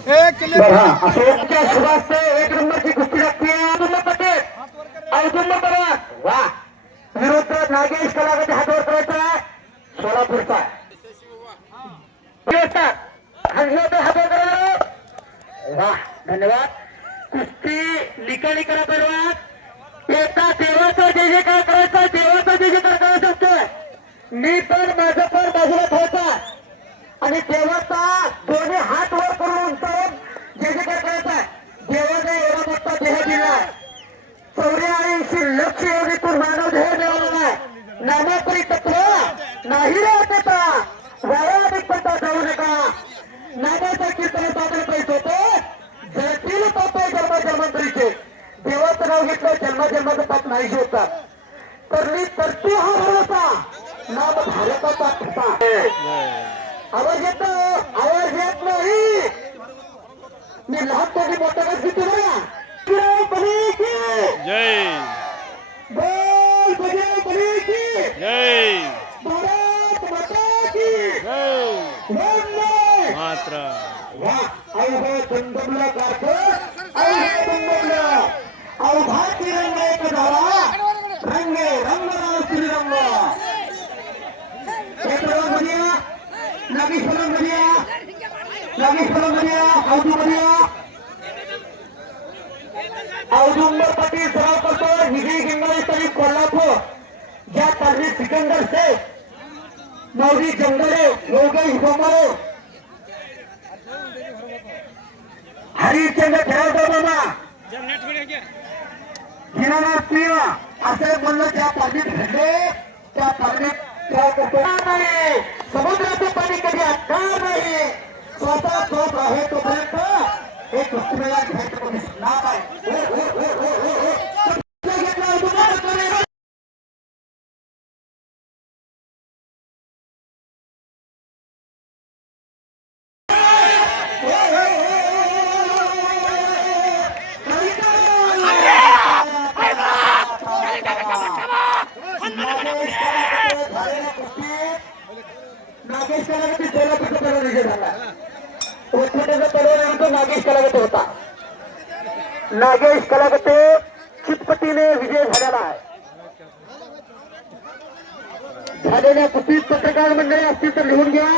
अशोकच्या सुभाष एक नंबरची कुस्ती लागते अब्दुल्ला पटेल अब्दुल्ला पटेल वा विरुद्ध नागेश कलागत हातवर करायचा सोलापूरचा हातवर करा वा धन्यवाद कुस्ती लिखाणी करा परवा एका देवाचा जे जे काय करायचा देवाचा जे जे काय करायचं असतं मी पण माझं पण बाजूला ठेवायचा आणि देवाचा दोन्ही हात वर करून उंचावून जे जे काय करायचं देवाने एवढा मोठा देह दिला 84 लक्ष योगीतून मानव देह मिळवला नाही नामापरी तत्व नाही रे होता वाया पत्ता जाऊ नका नामाचा कीर्तन सादर करायचं होतं जळतील पाप जन्माजन्मांतरीचे देवाचं नाव घेतलं जन्माजन्माचं पाप नाही होतात तर मी तरती हा भरवता नाम भारताचा ठसा आवाज येतो आवाज येत नाही मी लहान तोडी मोठा करत घेतो जय बोल बजरंग बली की जय भारत माता की जय वंदे मातरम वाह अवघा चंदमला काढतो अवघा चंदमला अवघा तिरंगा एक धावा रंगे रंगराव श्रीरंग एक रंग बनिया नागेश्वरम बनिया अवधू बनिया औदुंबर पाटील सराव करतो विजय गिंगळे तरी कोल्हापूर ज्या तारवी सिकंदर से मौरी जंगले योगेश बोमारे हरिचंद्र खेळाडू बाबा हिरानाथ प्रिय असे म्हणलं त्या तारवीत घडले त्या तारवीत खेळ करतो नाही समुद्राचं पाणी कधी असणार नाही स्वतः स्वत आहे तोपर्यंत एक कुस्तीला घ्यायचं नाव आहे नागेश कलागती सोलापूरचा तरुण विजय झाला उठमटेचा तरुण नागेश कलागते होता नागेश कलागते चितपटीने विजय झालेला आहे झालेल्या कुस्तीत पत्रकार मंडळी असतील तर लिहून घ्या